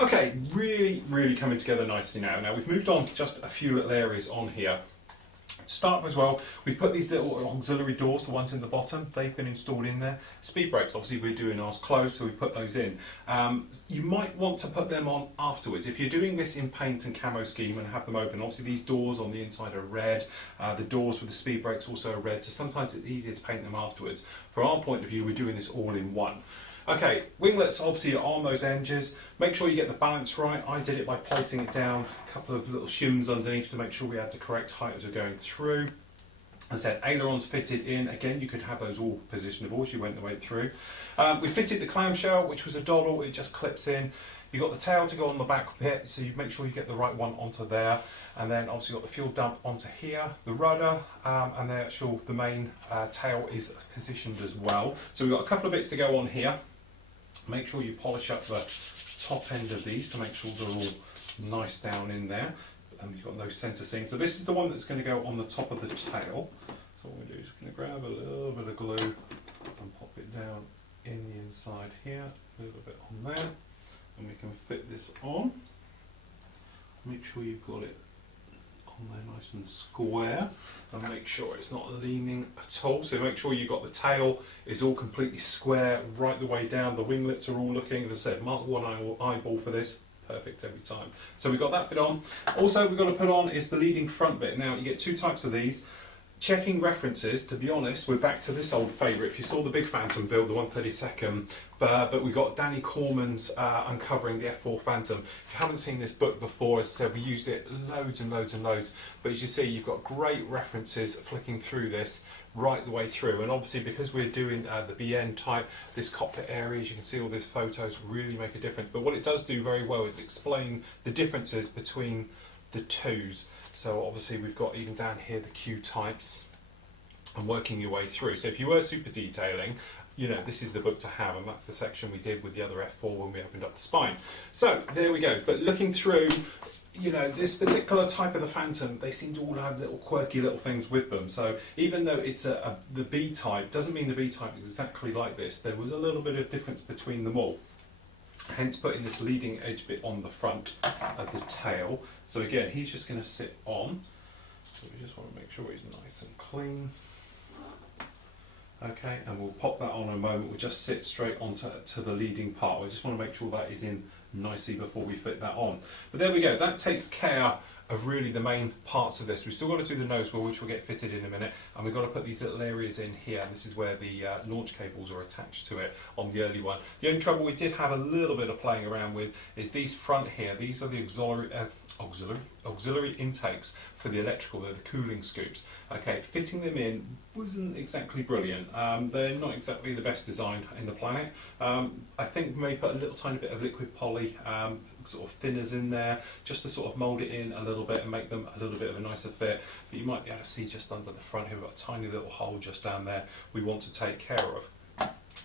Okay, really coming together nicely now. Now we've moved on just a few little areas on here. To start with as well, we've put these little auxiliary doors, the ones in the bottom, they've been installed in there. Speed brakes, obviously we're doing ours closed, so we've put those in. You might want to put them on afterwards. If you're doing this in paint and camo scheme and have them open, obviously these doors on the inside are red, the doors with the speed brakes also are red, so sometimes it's easier to paint them afterwards. From our point of view, we're doing this all in one. Okay, winglets obviously are on those edges. Make sure you get the balance right. I did it by placing it down, a couple of little shims underneath to make sure we had the correct height as we're going through. As I said, ailerons fitted in. Again, you could have those all positionable as you went the way through. We fitted the clamshell, which was a doddle. It just clips in. You've got the tail to go on the back bit, so you make sure you get the right one onto there. And then obviously you've got the fuel dump onto here, the rudder, and the main tail is positioned as well. So we've got a couple of bits to go on here. Make sure you polish up the top end of these to make sure they're all nice down in there. And you've got no centre seam. So this is the one that's going to go on the top of the tail. So what we do is going to grab a little bit of glue and pop it down in the inside here, a little bit on there, and we can fit this on. Make sure you've got it on there nice and square, and make sure it's not leaning at all. So make sure you've got the tail is all completely square right the way down. The winglets are all looking, as I said, Mark 1 eyeball for this. Perfect every time. So we've got that bit on. Also we've got to put on is the leading front bit. Now you get two types of these. Checking references, to be honest, we're back to this old favourite. If you saw the big Phantom build, the 132nd, but we got Danny Corman's Uncovering the F4 Phantom. If you haven't seen this book before, as I said, we used it loads and loads and loads. But as you see, you've got great references flicking through this right the way through. And obviously, because we're doing the BN type, this cockpit area, as you can see all these photos, really make a difference. But what it does do very well is explain the differences between the twos. So obviously we've got even down here the Q types and working your way through. So if you were super detailing, you know, this is the book to have, and that's the section we did with the other F4 when we opened up the spine. So there we go. But looking through, you know, this particular type of the Phantom, they seem to all have little quirky little things with them. So even though it's the B type, doesn't mean the B type is exactly like this. There was a little bit of difference between them all. Hence putting this leading edge bit on the front of the tail. So again, he's just going to sit on. So we just want to make sure he's nice and clean. Okay, and we'll pop that on in a moment. We'll just sit straight onto the leading part. We just want to make sure that is in nicely before we fit that on. But there we go. That takes care of really the main parts of this. We've still got to do the nose wheel, which will get fitted in a minute, and we've got to put these little areas in here. And this is where the launch cables are attached to it on the early one. The only trouble we did have a little bit of playing around with is these front here. These are the auxiliary intakes for the electrical. They're the cooling scoops. Okay, fitting them in wasn't exactly brilliant. They're not exactly the best design in the planet. I think maybe put a little tiny bit of liquid poly sort of thinners in there just to sort of mould it in a little bit and make them a little bit of a nicer fit. But you might be able to see just under the front here we've got a tiny little hole just down there we want to take care of.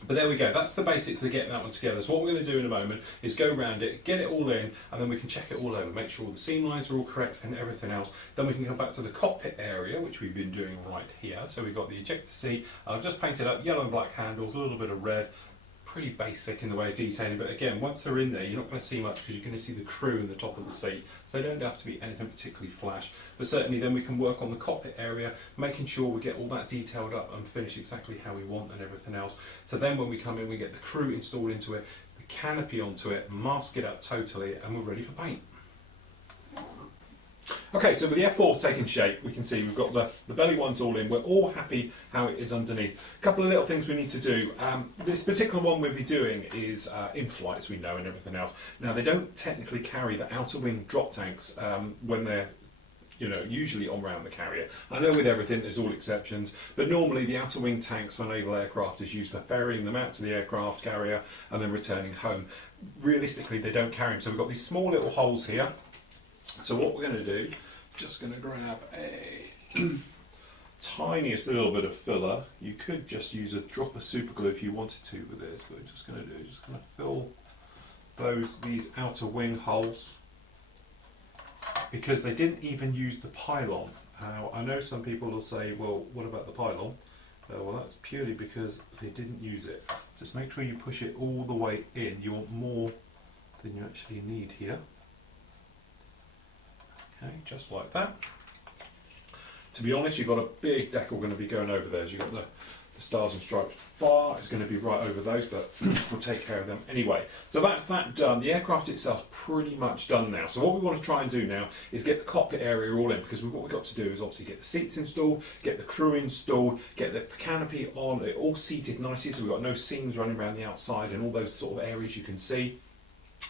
But there we go, that's the basics of getting that one together. So what we're going to do in a moment is go around it, get it all in, and then we can check it all over, make sure all the seam lines are all correct and everything else. Then we can come back to the cockpit area, which we've been doing right here. So we've got the ejector seat, I've just painted up yellow and black handles, a little bit of red. Pretty basic in the way of detailing, but again, once they're in there, you're not going to see much because you're going to see the crew in the top of the seat. So they don't have to be anything particularly flash. But certainly then we can work on the cockpit area, making sure we get all that detailed up and finish exactly how we want and everything else. So then when we come in, we get the crew installed into it, the canopy onto it, mask it up totally, and we're ready for paint. Okay, so with the F4 taking shape, we can see we've got the belly ones all in. We're all happy how it is underneath. A couple of little things we need to do. This particular one we'll be doing is in-flight, as we know, and everything else. Now, they don't technically carry the outer wing drop tanks when they're usually on around the carrier. I know with everything there's all exceptions, but normally the outer wing tanks on naval aircraft is used for ferrying them out to the aircraft carrier and then returning home. Realistically, they don't carry them, so we've got these small little holes here. So what we're going to do, just going to grab a tiniest little bit of filler. You could just use a drop of super glue if you wanted to with this, but we're just going to fill these outer wing holes because they didn't even use the pylon. I know some people will say, well, what about the pylon? Well, that's purely because they didn't use it. Just make sure you push it all the way in. You want more than you actually need here. Okay, just like that. To be honest, you've got a big decal going to be going over there. You've got the stars and stripes bar, it's going to be right over those, but we'll take care of them anyway. So that's that done. The aircraft itself's pretty much done now. So what we want to try and do now is get the cockpit area all in, because what we've got to do is obviously get the seats installed, get the crew installed, get the canopy on, it all seated nicely so we've got no seams running around the outside and all those sort of areas you can see.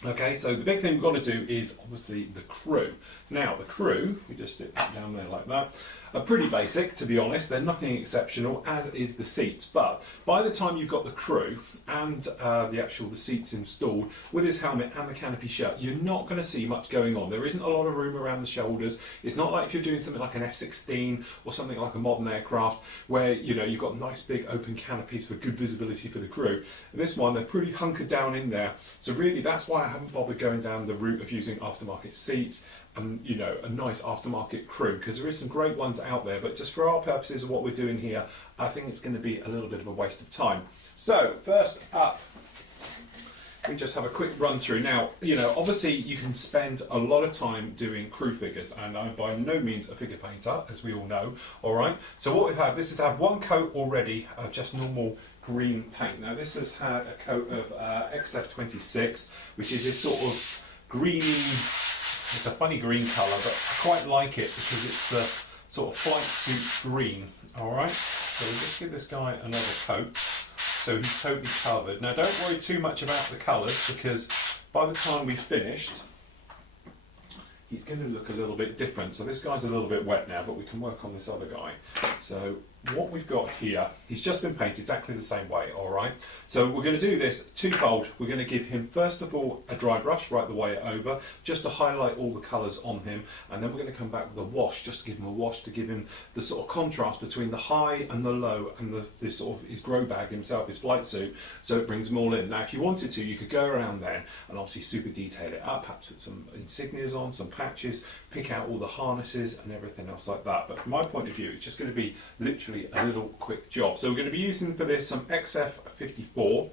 Okay, so the big thing we've got to do is obviously the crew. Now the crew, we just stick that down there like that, are pretty basic, to be honest. They're nothing exceptional, as is the seats. But by the time you've got the crew and the seats installed with his helmet and the canopy shut, you're not going to see much going on. There isn't a lot of room around the shoulders. It's not like if you're doing something like an F-16 or something like a modern aircraft where you've got nice big open canopies for good visibility for the crew. This one, they're pretty hunkered down in there. So really, that's why I haven't bothered going down the route of using aftermarket seats and a nice aftermarket crew, because there is some great ones out there, but just for our purposes of what we're doing here, I think it's going to be a little bit of a waste of time. So first up, we just have a quick run through. Now, obviously you can spend a lot of time doing crew figures, and I'm by no means a figure painter, as we all know. All right, so what we've had, this has had one coat already of just normal green paint. Now this has had a coat of XF26, which is this sort of greeny, it's a funny green colour, but I quite like it because it's the sort of flight suit green. Alright, so we'll just give this guy another coat so he's totally covered. Now don't worry too much about the colours, because by the time we've finished, he's going to look a little bit different. So this guy's a little bit wet now, but we can work on this other guy. So what we've got here, he's just been painted exactly the same way, alright? So we're going to do this twofold. We're going to give him, first of all, a dry brush right the way over, just to highlight all the colours on him, and then we're going to come back with a wash, just to give him a wash, to give him the sort of contrast between the high and the low, and the sort of his grow bag himself, his flight suit, so it brings them all in. Now if you wanted to, you could go around then and obviously super detail it up, perhaps put some insignias on, some patches, pick out all the harnesses and everything else like that. But from my point of view, it's just going to be literally a little quick job. So we're going to be using for this some XF54,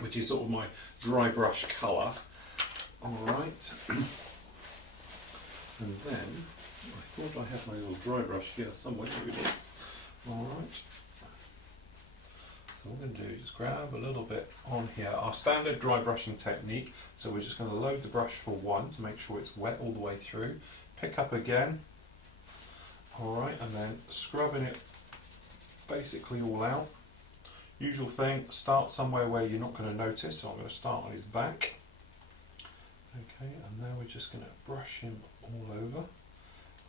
which is sort of my dry brush colour. Alright. And then, I thought I had my little dry brush here somewhere. Here it is. Alright. So what we're going to do is just grab a little bit on here. Our standard dry brushing technique. So we're just going to load the brush for one to make sure it's wet all the way through. Pick up again. Alright, and then scrubbing it basically all out. Usual thing, start somewhere where you're not going to notice. So I'm going to start on his back. Okay, and now we're just going to brush him all over.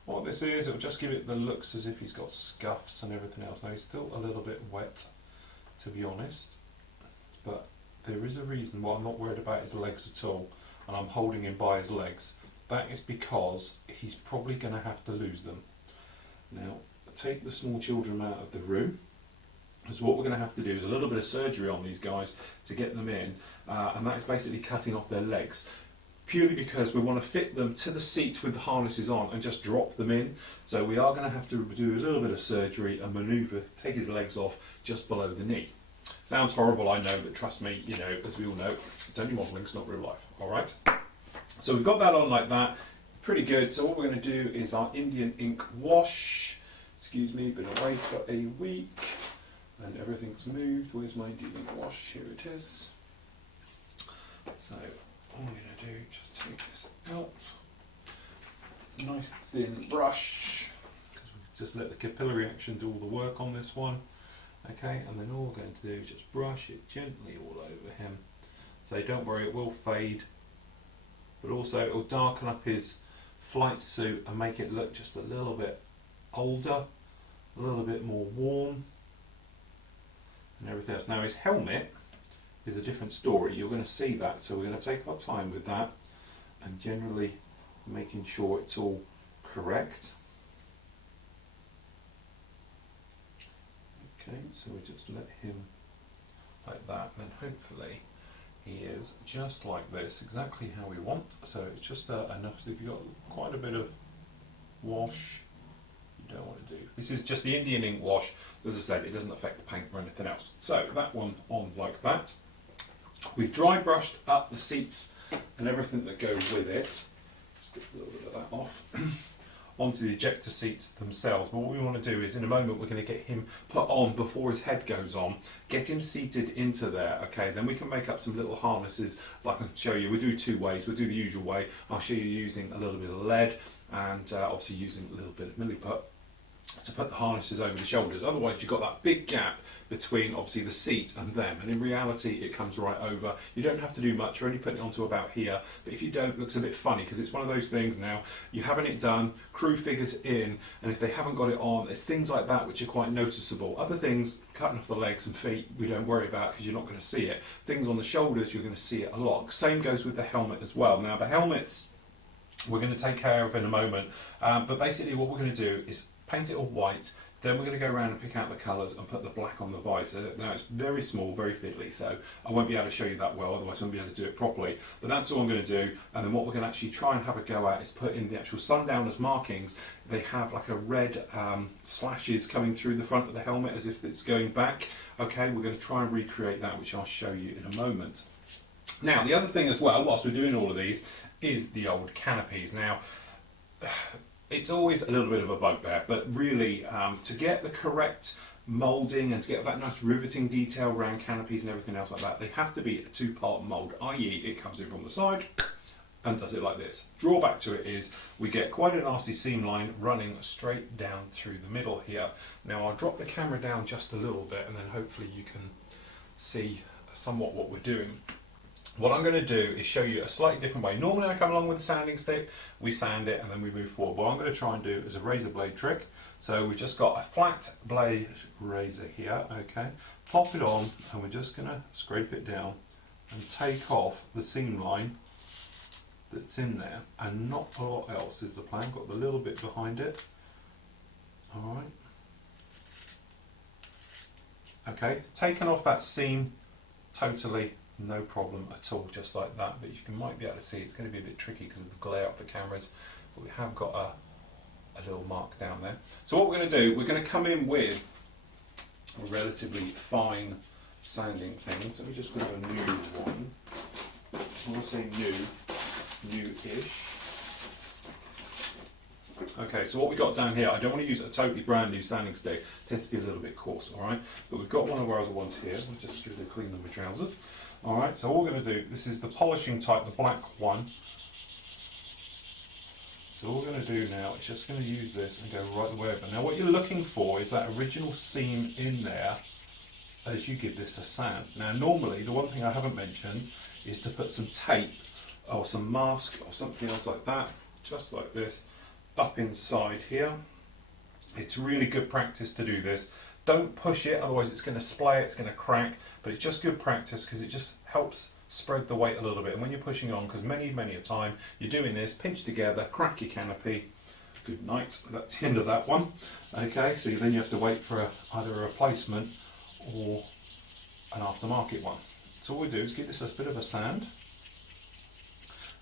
What this is, it'll just give it the looks as if he's got scuffs and everything else. Now he's still a little bit wet, to be honest, but there is a reason why I'm not worried about his legs at all, and I'm holding him by his legs. That is because he's probably going to have to lose them. Now, take the small children out of the room, because what we're going to have to do is a little bit of surgery on these guys to get them in, and that is basically cutting off their legs, purely because we want to fit them to the seats with the harnesses on and just drop them in. So we are going to have to do a little bit of surgery and manoeuvre, take his legs off just below the knee. Sounds horrible, I know, but trust me, as we all know, it's only modelling, it's not real life. Alright, so we've got that on like that, pretty good. So what we're going to do is our Indian ink wash. Excuse me, been away for a week and everything's moved. Where's my Indian ink wash? Here it is. So all I'm going to do is just take this out. Nice thin brush, because we just let the capillary action do all the work on this one. Okay, and then all we're going to do is just brush it gently all over him. So don't worry, it will fade, but also it will darken up his flight suit and make it look just a little bit older, a little bit more warm and everything else. Now his helmet is a different story, you're going to see that, so we're going to take our time with that and generally making sure it's all correct. Okay, so we just let him like that, and then hopefully is just like this, exactly how we want. So it's just enough. If you've got quite a bit of wash, you don't want to do. This is just the Indian ink wash. As I said, it doesn't affect the paint or anything else. So that one on like that. We've dry brushed up the seats and everything that goes with it. Just get a little bit of that off. Onto the ejector seats themselves. But what we want to do is, in a moment, we're going to get him put on before his head goes on, get him seated into there, okay? Then we can make up some little harnesses like I can show you. We'll do two ways. We'll do the usual way. I'll show you using a little bit of lead and obviously using a little bit of milliput to put the harnesses over the shoulders. Otherwise you've got that big gap between obviously the seat and them, and in reality it comes right over. You don't have to do much, you're only putting it onto about here, but if you don't, it looks a bit funny because it's one of those things now, you're having it done, crew figures in, and if they haven't got it on, it's things like that which are quite noticeable. Other things, cutting off the legs and feet, we don't worry about because you're not going to see it. Things on the shoulders, you're going to see it a lot. Same goes with the helmet as well. Now the helmets we're going to take care of in a moment, but basically what we're going to do is paint it all white, then we're going to go around and pick out the colours and put the black on the visor. Now it's very small, very fiddly, so I won't be able to show you that well, otherwise I won't be able to do it properly. But that's all I'm going to do, and then what we're going to actually try and have a go at is put in the actual sundowners markings. They have like a red slashes coming through the front of the helmet as if it's going back. Okay, we're going to try and recreate that, which I'll show you in a moment. Now the other thing as well, whilst we're doing all of these, is the old canopies. Now, it's always a little bit of a bugbear, but really to get the correct moulding and to get that nice riveting detail around canopies and everything else like that, they have to be a two-part mould, i.e. it comes in from the side and does it like this. Drawback to it is we get quite a nasty seam line running straight down through the middle here. Now I'll drop the camera down just a little bit and then hopefully you can see somewhat what we're doing. What I'm going to do is show you a slightly different way. Normally I come along with a sanding stick, we sand it and then we move forward. What I'm going to try and do is a razor blade trick. So we've just got a flat blade razor here, okay. Pop it on and we're just going to scrape it down and take off the seam line that's in there, and not a lot else is the plan. Got the little bit behind it. Alright. Okay, taken off that seam totally. No problem at all, just like that. But you might be able to see it's going to be a bit tricky because of the glare of the cameras, but we have got a little mark down there. So what we're going to do, we're going to come in with a relatively fine sanding thing. So we just grab a new one. When I say new-ish. Okay, so what we've got down here, I don't want to use a totally brand new sanding stick, it tends to be a little bit coarse, alright? But we've got one of our other ones here, we'll just give it a clean on my trousers. Alright, so what we're going to do, this is the polishing type, the black one. So all we're going to do now is just going to use this and go right the way over. Now what you're looking for is that original seam in there as you give this a sand. Now normally, the one thing I haven't mentioned is to put some tape or some mask or something else like that, just like this, up inside here. It's really good practice to do this. Don't push it, otherwise it's going to splay, it's going to crack, but it's just good practice because it just helps spread the weight a little bit. And when you're pushing on, because many a time you're doing this, pinch together, crack your canopy. Good night, that's the end of that one. Okay, so then you have to wait for either a replacement or an aftermarket one. So all we do is give this a bit of a sand.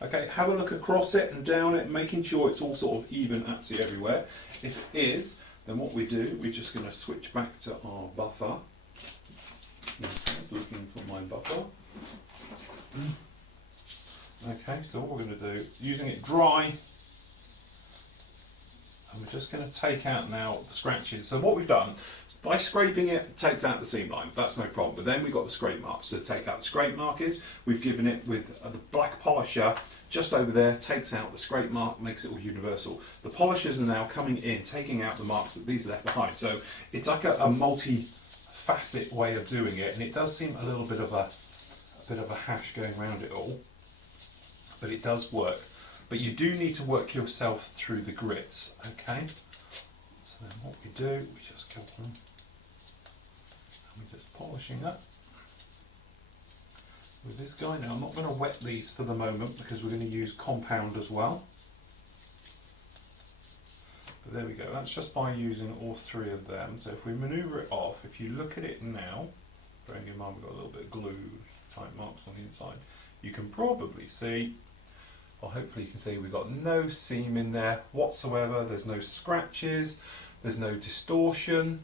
Okay, have a look across it and down it, making sure it's all sort of even absolutely everywhere. If it is, then what we do, we're just going to switch back to our buffer. Looking for my buffer. Okay, so what we're going to do, using it dry, and we're just going to take out now the scratches. So what we've done, by scraping it takes out the seam line, that's no problem. But then we've got the scrape marks. So to take out the scrape markers, we've given it with the black polisher just over there, takes out the scrape mark, makes it all universal. The polishers are now coming in, taking out the marks that these are left behind. So it's like a multi-facet way of doing it, and it does seem a little bit of a hash going around it all, but it does work. But you do need to work yourself through the grits, okay? So then what we do, we just go on. We're just polishing up with this guy. Now I'm not going to wet these for the moment because we're going to use compound as well. But there we go, that's just by using all three of them. So if we manoeuvre it off, if you look at it now, bearing in mind we've got a little bit of glue tight marks on the inside. You can probably see, or hopefully you can see, we've got no seam in there whatsoever. There's no scratches, there's no distortion.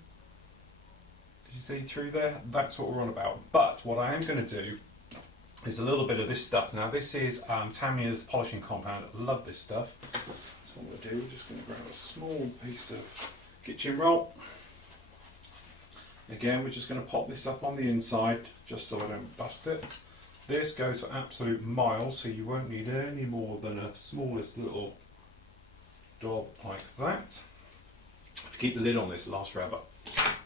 Did you see through there? That's what we're on about. But what I am going to do is a little bit of this stuff. Now this is Tamiya's polishing compound. I love this stuff. So what I'm going to do, we're just going to grab a small piece of kitchen roll. Again, we're just going to pop this up on the inside just so I don't bust it. This goes for absolute miles, so you won't need any more than a smallest little daub like that. If you keep the lid on this, it lasts forever.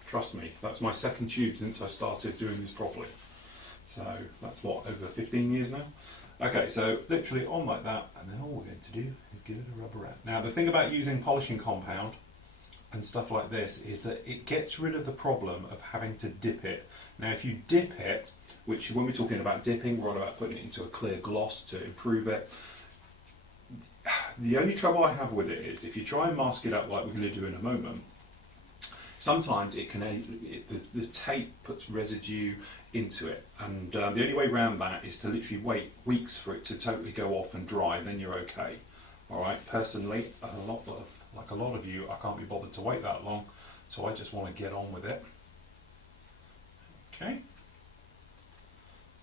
Trust me, that's my second tube since I started doing this properly. So that's what, over 15 years now? Okay, so literally on like that, and then all we're going to do is give it a rub around. Now the thing about using polishing compound and stuff like this is that it gets rid of the problem of having to dip it. Now if you dip it, which when we're talking about dipping, we're on about putting it into a clear gloss to improve it. The only trouble I have with it is if you try and mask it up like we're going to do in a moment, sometimes it can the tape puts residue into it, and the only way around that is to literally wait weeks for it to totally go off and dry, then you're okay. Alright, personally, like a lot of you, I can't be bothered to wait that long, so I just want to get on with it. Okay.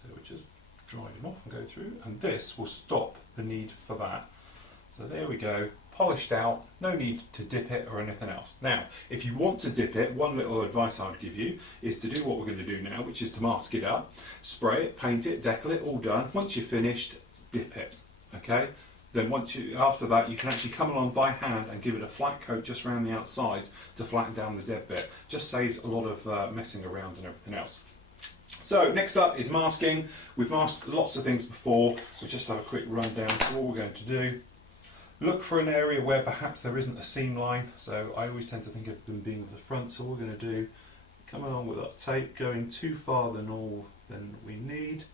So we just dry them off and go through, and this will stop the need for that. So there we go, polished out, no need to dip it or anything else. Now, if you want to dip it, one little advice I would give you is to do what we're going to do now, which is to mask it up, spray it, paint it, decal it, all done. Once you're finished, dip it, okay? Then after that, you can actually come along by hand and give it a flat coat just around the outside to flatten down the dead bit. Just saves a lot of messing around and everything else. So next up is masking. We've masked lots of things before. We'll just have a quick rundown. So what we're going to do, look for an area where perhaps there isn't a seam line. So I always tend to think of them being at the front. So what we're going to do, come along with our tape, going too far than we need.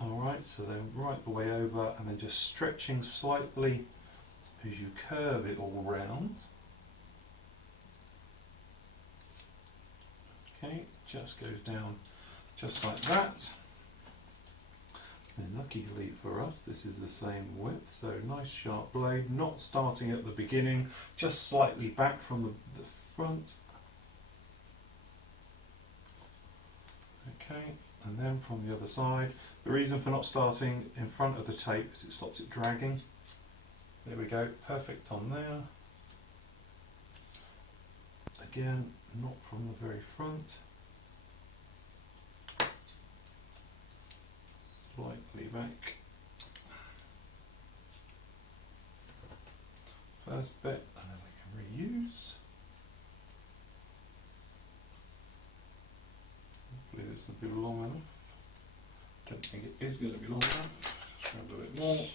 Alright, so then right the way over, and then just stretching slightly as you curve it all round. Okay, just goes down just like that. And luckily for us, this is the same width, so nice sharp blade, not starting at the beginning, just slightly back from the front. Okay, and then from the other side. The reason for not starting in front of the tape is it stops it dragging. There we go, perfect on there. Again, not from the very front. Slightly back. First bit, and then I can reuse. Hopefully this will be long enough. Don't think it is going to be long enough. Just grab a bit more.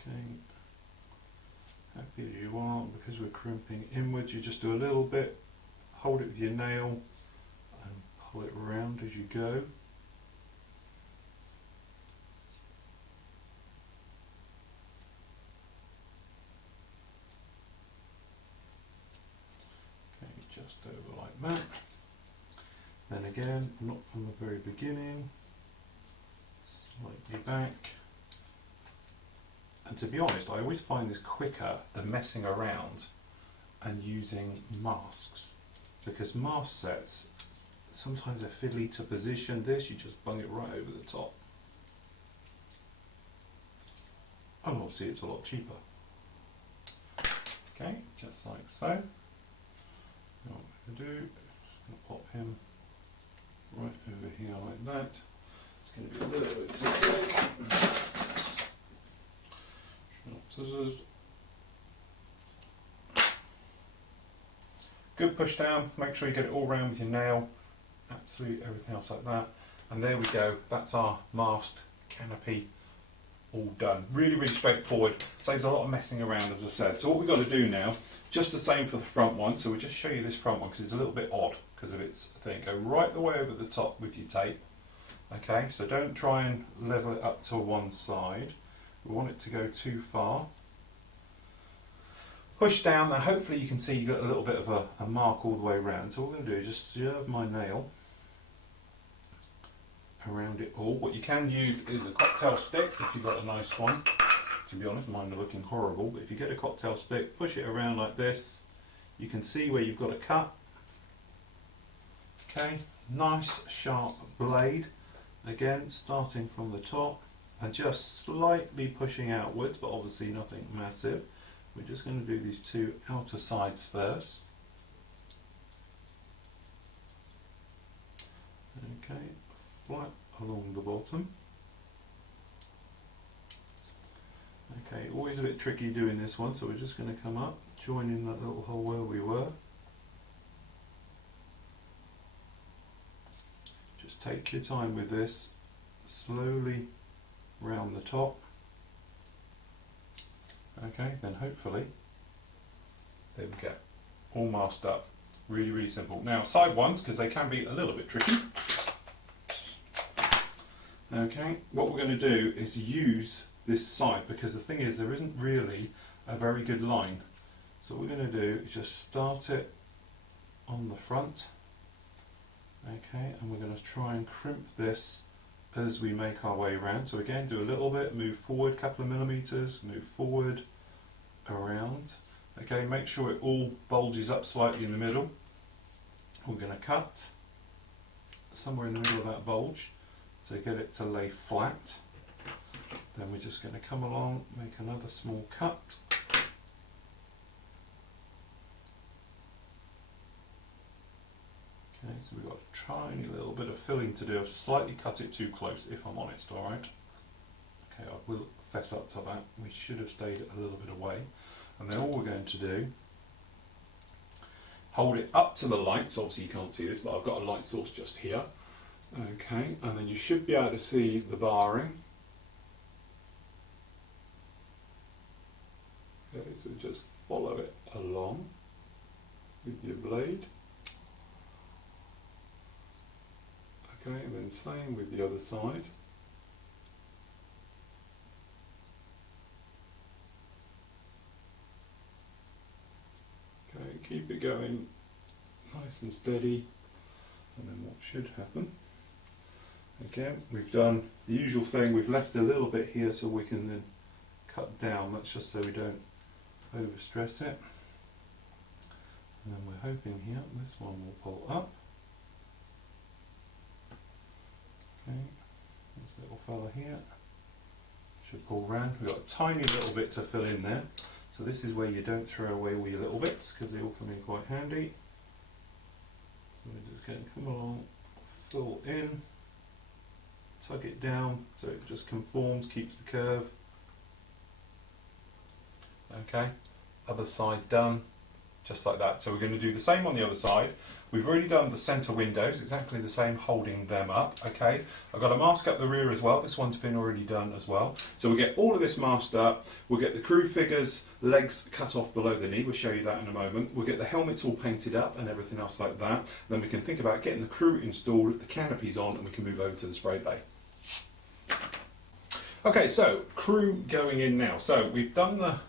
Okay. Happy as you are, because we're crimping inwards, you just do a little bit, hold it with your nail, and pull it around as you go. Okay, just over like that. Then again, not from the very beginning, slightly back. And to be honest, I always find this quicker than messing around and using masks, because mask sets, sometimes they're fiddly to position. This, you just bung it right over the top. And obviously it's a lot cheaper. Okay, just like so. Now what I'm going to do, just going to pop him right over here like that. It's going to be a little bit too quick. Sharp scissors. Good push down, make sure you get it all round with your nail, absolutely everything else like that. And there we go, that's our masked canopy all done. Really, really straightforward, saves a lot of messing around, as I said. So what we've got to do now, just the same for the front one, so we'll just show you this front one because it's a little bit odd because of its thing. Go right the way over the top with your tape, okay, so don't try and level it up to one side. We want it to go too far. Push down. Now hopefully you can see you've got a little bit of a mark all the way around. So what we're going to do is just serve my nail around it all. What you can use is a cocktail stick if you've got a nice one. To be honest, mine are looking horrible, but if you get a cocktail stick, push it around like this, you can see where you've got a cut. Okay, nice sharp blade, again starting from the top and just slightly pushing outwards, but obviously nothing massive. We're just going to do these two outer sides first. Okay, flat along the bottom. Okay, always a bit tricky doing this one, so we're just going to come up, join in that little hole where we were. Just take your time with this, slowly round the top. Okay, then hopefully, there we go, all masked up. Really, really simple. Now side ones, because they can be a little bit tricky. Okay, what we're going to do is use this side, because the thing is there isn't really a very good line. So what we're going to do is just start it on the front. Okay, and we're going to try and crimp this as we make our way around. So again, do a little bit, move forward a couple of millimeters, move forward, around. Okay, make sure it all bulges up slightly in the middle. We're going to cut somewhere in the middle of that bulge to get it to lay flat. Then we're just going to come along, make another small cut. Okay, so we've got a tiny little bit of filling to do. I've slightly cut it too close, if I'm honest, alright? Okay, I will fess up to that. We should have stayed a little bit away. And then all we're going to do, hold it up to the light, so obviously you can't see this, but I've got a light source just here. Okay, and then you should be able to see the barring. Okay, so just follow it along with your blade. Okay, and then same with the other side. Okay, keep it going nice and steady, and then what should happen, again, we've done the usual thing, we've left a little bit here so we can then cut down, that's just so we don't overstress it. And then we're hoping here this one will pull up. Okay, this little fella here should pull round. We've got a tiny little bit to fill in there, so this is where you don't throw away all your little bits because they all come in quite handy. So we're just going to come along, fill in, tug it down so it just conforms, keeps the curve. Okay, other side done, just like that. So we're going to do the same on the other side. We've already done the centre windows, exactly the same, holding them up. Okay, I've got to mask up the rear as well. This one's been already done as well. So we'll get all of this masked up. We'll get the crew figures, legs cut off below the knee. We'll show you that in a moment. We'll get the helmets all painted up and everything else like that. Then we can think about getting the crew installed, the canopies on, and we can move over to the spray bay. Okay, so crew going in now. So we've done the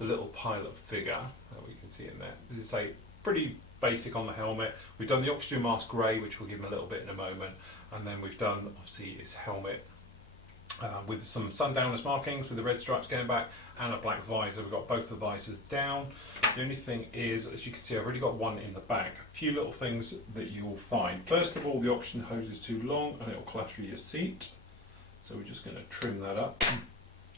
little pilot figure that we can see in there. It's a pretty basic on the helmet. We've done the oxygen mask grey, which we'll give him a little bit in a moment, and then we've done obviously his helmet with some sundowners markings with the red stripes going back and a black visor. We've got both the visors down. The only thing is, as you can see, I've already got one in the back. A few little things that you will find. First of all, the oxygen hose is too long and it will clash through your seat, so we're just going to trim that up.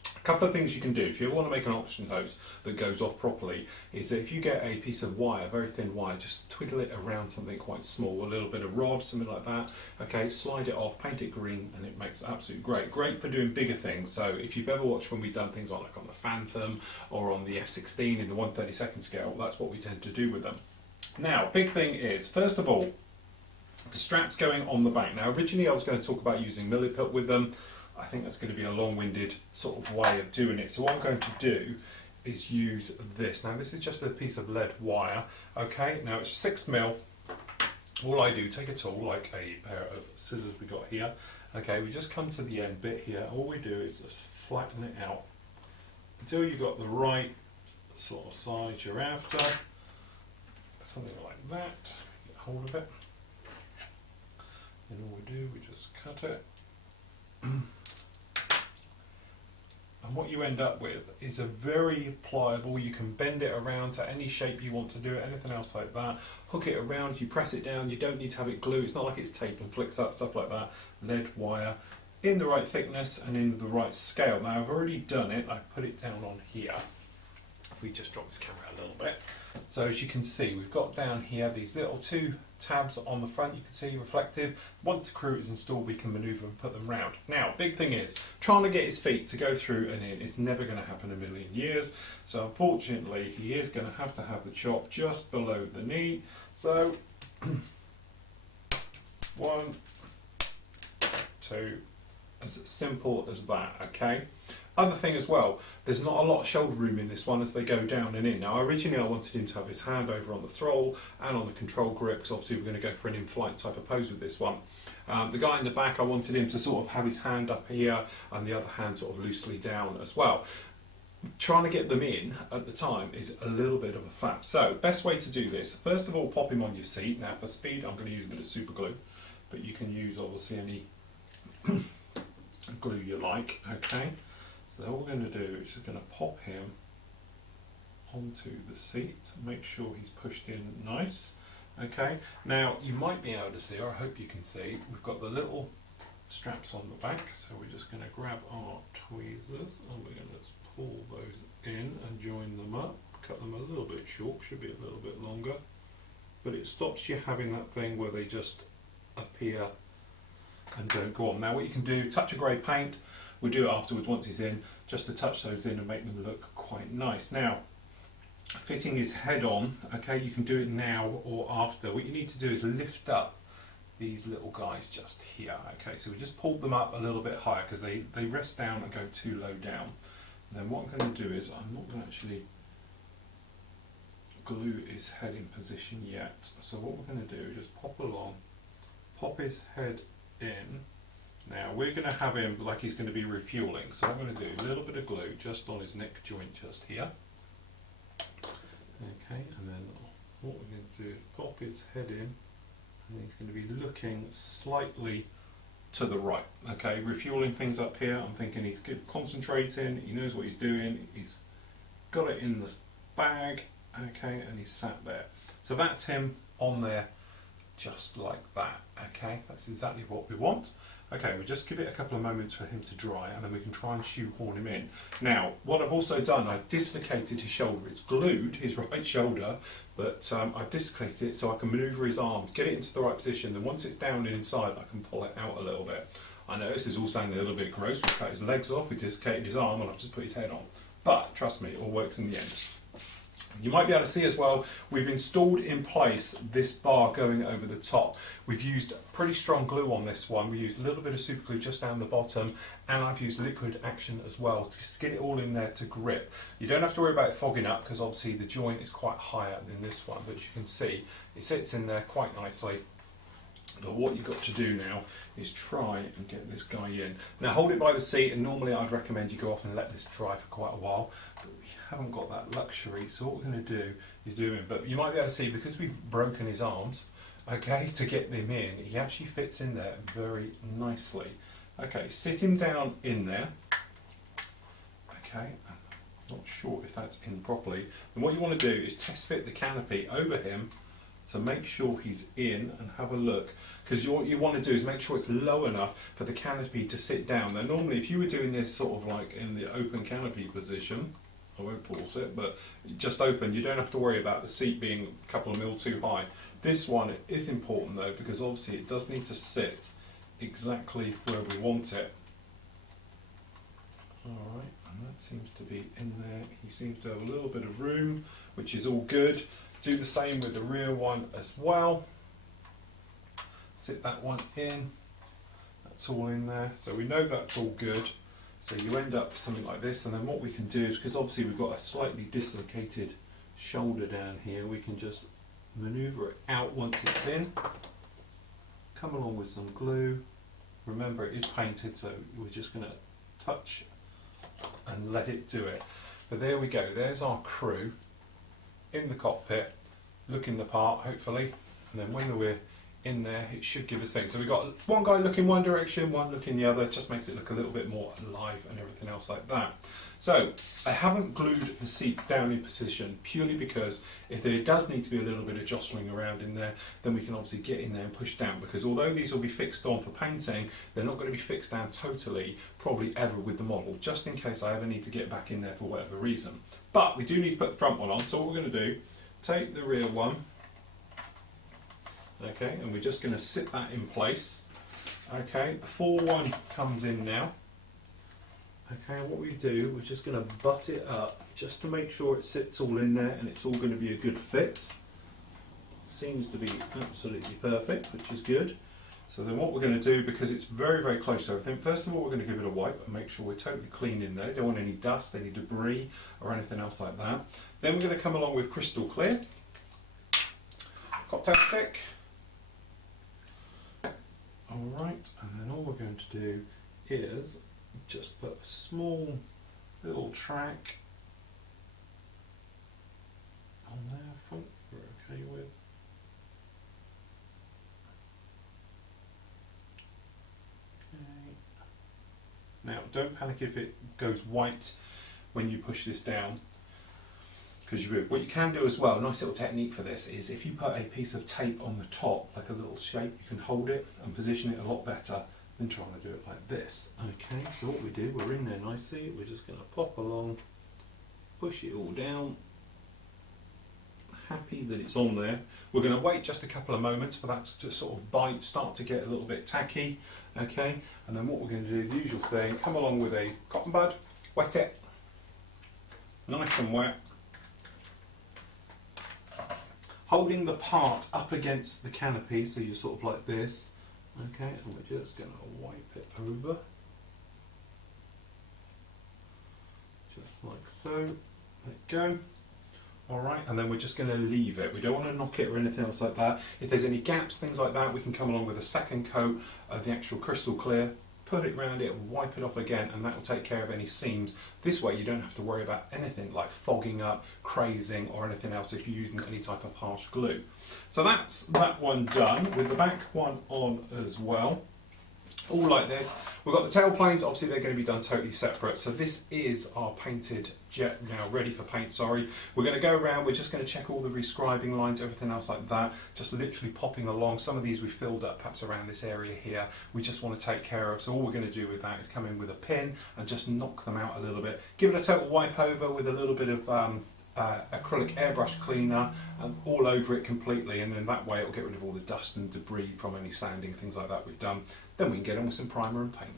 A couple of things you can do if you want to make an oxygen hose that goes off properly is that if you get a piece of wire, very thin wire, just twiddle it around something quite small, a little bit of rod, something like that. Okay, slide it off, paint it green, and it makes absolutely great. Great for doing bigger things. So if you've ever watched when we've done things like on the Phantom or on the F-16 in the 1/32 scale, that's what we tend to do with them. Now, big thing is, first of all, the straps going on the back. Now, originally I was going to talk about using milliput with them. I think that's going to be a long-winded sort of way of doing it. So what I'm going to do is use this. Now this is just a piece of lead wire. Okay, now it's 6mm. All I do, take a tool like a pair of scissors we got here. Okay, we just come to the end bit here. All we do is just flatten it out until you've got the right sort of size you're after. Something like that. Get hold of it. And all we do, we just cut it. And what you end up with is a very pliable, you can bend it around to any shape you want to do it, anything else like that. Hook it around, you press it down, you don't need to have it glued, it's not like it's taped and flicks up, stuff like that. Lead wire in the right thickness and in the right scale. Now I've already done it, I put it down on here. If we just drop this camera a little bit. So as you can see, we've got down here these little two tabs on the front, you can see reflective. Once the crew is installed, we can manoeuvre and put them round. Now, big thing is, trying to get his feet to go through and in is never going to happen in a million years. So unfortunately, he is going to have the chop just below the knee. So, 1, 2, as simple as that, okay? Other thing as well, there's not a lot of shoulder room in this one as they go down and in. Now originally I wanted him to have his hand over on the throttle and on the control grip, because obviously we're going to go for an in-flight type of pose with this one. The guy in the back, I wanted him to sort of have his hand up here and the other hand sort of loosely down as well. Trying to get them in at the time is a little bit of a faff. So best way to do this, first of all, pop him on your seat. Now for speed I'm going to use a bit of super glue, but you can use obviously any glue you like, okay? So all we're going to do is just going to pop him onto the seat, make sure he's pushed in nice. Okay, now you might be able to see, or I hope you can see, we've got the little straps on the back, so we're just going to grab our tweezers and we're going to pull those in and join them up, cut them a little bit short, should be a little bit longer, but it stops you having that thing where they just appear and don't go on. Now what you can do, touch of grey paint, we'll do it afterwards once he's in, just to touch those in and make them look quite nice. Now, fitting his head on, okay, you can do it now or after. What you need to do is lift up these little guys just here, okay, so we just pulled them up a little bit higher because they rest down and go too low down. And then what I'm going to do is, I'm not going to actually glue his head in position yet, so what we're going to do is just pop along, pop his head in. Now we're going to have him like he's going to be refueling, so I'm going to do a little bit of glue just on his neck joint just here. Okay, and then what we're going to do is pop his head in, and he's going to be looking slightly to the right. Okay, refueling things up here, I'm thinking he's good, concentrating, he knows what he's doing, he's got it in the bag, okay, and he's sat there. So that's him on there just like that, okay, that's exactly what we want. Okay, we'll just give it a couple of moments for him to dry and then we can try and shoehorn him in. Now, what I've also done, I've dislocated his shoulder. It's glued, his right shoulder, but I've dislocated it so I can manoeuvre his arms, get it into the right position, then once it's down and inside, I can pull it out a little bit. I know this is all sounding a little bit gross. We cut his legs off, we dislocated his arm, and I've just put his head on. But, trust me, it all works in the end. You might be able to see as well, we've installed in place this bar going over the top. We've used pretty strong glue on this one. We used a little bit of super glue just down the bottom, and I've used liquid action as well to get it all in there to grip. You don't have to worry about it fogging up because obviously the joint is quite higher than this one, but you can see it sits in there quite nicely. But what you've got to do now is try and get this guy in. Now hold it by the seat, and normally I'd recommend you go off and let this dry for quite a while, but we haven't got that luxury, so what we're going to do is do him. But you might be able to see, because we've broken his arms, okay, to get them in, he actually fits in there very nicely. Okay, sit him down in there. Okay, I'm not sure if that's in properly. Then what you want to do is test fit the canopy over him to make sure he's in, and have a look, because what you want to do is make sure it's low enough for the canopy to sit down. Now normally if you were doing this sort of like in the open canopy position, I won't force it, but just open, you don't have to worry about the seat being a couple of mil too high. This one is important though, because obviously it does need to sit exactly where we want it. Alright, and that seems to be in there. He seems to have a little bit of room, which is all good. Do the same with the rear one as well. Sit that one in. That's all in there. So we know that's all good. So you end up with something like this, and then what we can do is, because obviously we've got a slightly dislocated shoulder down here, we can just manoeuvre it out once it's in. Come along with some glue. Remember it is painted, so we're just going to touch and let it do it. But there we go, there's our crew in the cockpit, looking the part hopefully, and then when we're in there it should give us things. So we've got one guy looking one direction, one looking the other, just makes it look a little bit more alive and everything else like that. So I haven't glued the seats down in position purely because if there does need to be a little bit of jostling around in there, then we can obviously get in there and push down, because although these will be fixed on for painting, they're not going to be fixed down totally, probably ever with the model, just in case I ever need to get back in there for whatever reason. But we do need to put the front one on, so what we're going to do, take the rear one, okay, and we're just going to sit that in place. Okay, the 4-1 comes in now. Okay, and what we do, we're just going to butt it up just to make sure it sits all in there and it's all going to be a good fit. Seems to be absolutely perfect, which is good. So then what we're going to do, because it's very, very close to everything, first of all we're going to give it a wipe and make sure we're totally clean in there. Don't want any dust, any debris or anything else like that. Then we're going to come along with crystal clear, cocktail stick. Alright, and then all we're going to do is just put a small little track on there, front we're okay with. Okay. Now don't panic if it goes white when you push this down, because you will. What you can do as well, a nice little technique for this, is if you put a piece of tape on the top, like a little shape, you can hold it and position it a lot better than trying to do it like this. Okay, so what we do, we're in there nicely, we're just going to pop along, push it all down, happy that it's on there. We're going to wait just a couple of moments for that to sort of bite, start to get a little bit tacky, okay, and then what we're going to do, the usual thing, come along with a cotton bud, wet it, nice and wet, holding the part up against the canopy, so you're sort of like this. Okay, and we're just going to wipe it over, just like so. There you go. Alright, and then we're just going to leave it. We don't want to knock it or anything else like that. If there's any gaps, things like that, we can come along with a second coat of the actual crystal clear, put it around it, wipe it off again, and that will take care of any seams. This way you don't have to worry about anything like fogging up, crazing or anything else if you're using any type of harsh glue. So that's that one done, with the back one on as well. All like this. We've got the tail planes, obviously they're going to be done totally separate. So this is our painted jet now, ready for paint, sorry. We're going to go around, we're just going to check all the rescribing lines, everything else like that, just literally popping along. Some of these we filled up perhaps around this area here, we just want to take care of. So all we're going to do with that is come in with a pin and just knock them out a little bit. Give it a total wipe over with a little bit of acrylic airbrush cleaner and all over it completely, and then that way it'll get rid of all the dust and debris from any sanding, things like that we've done. Then we can get on with some primer and paint.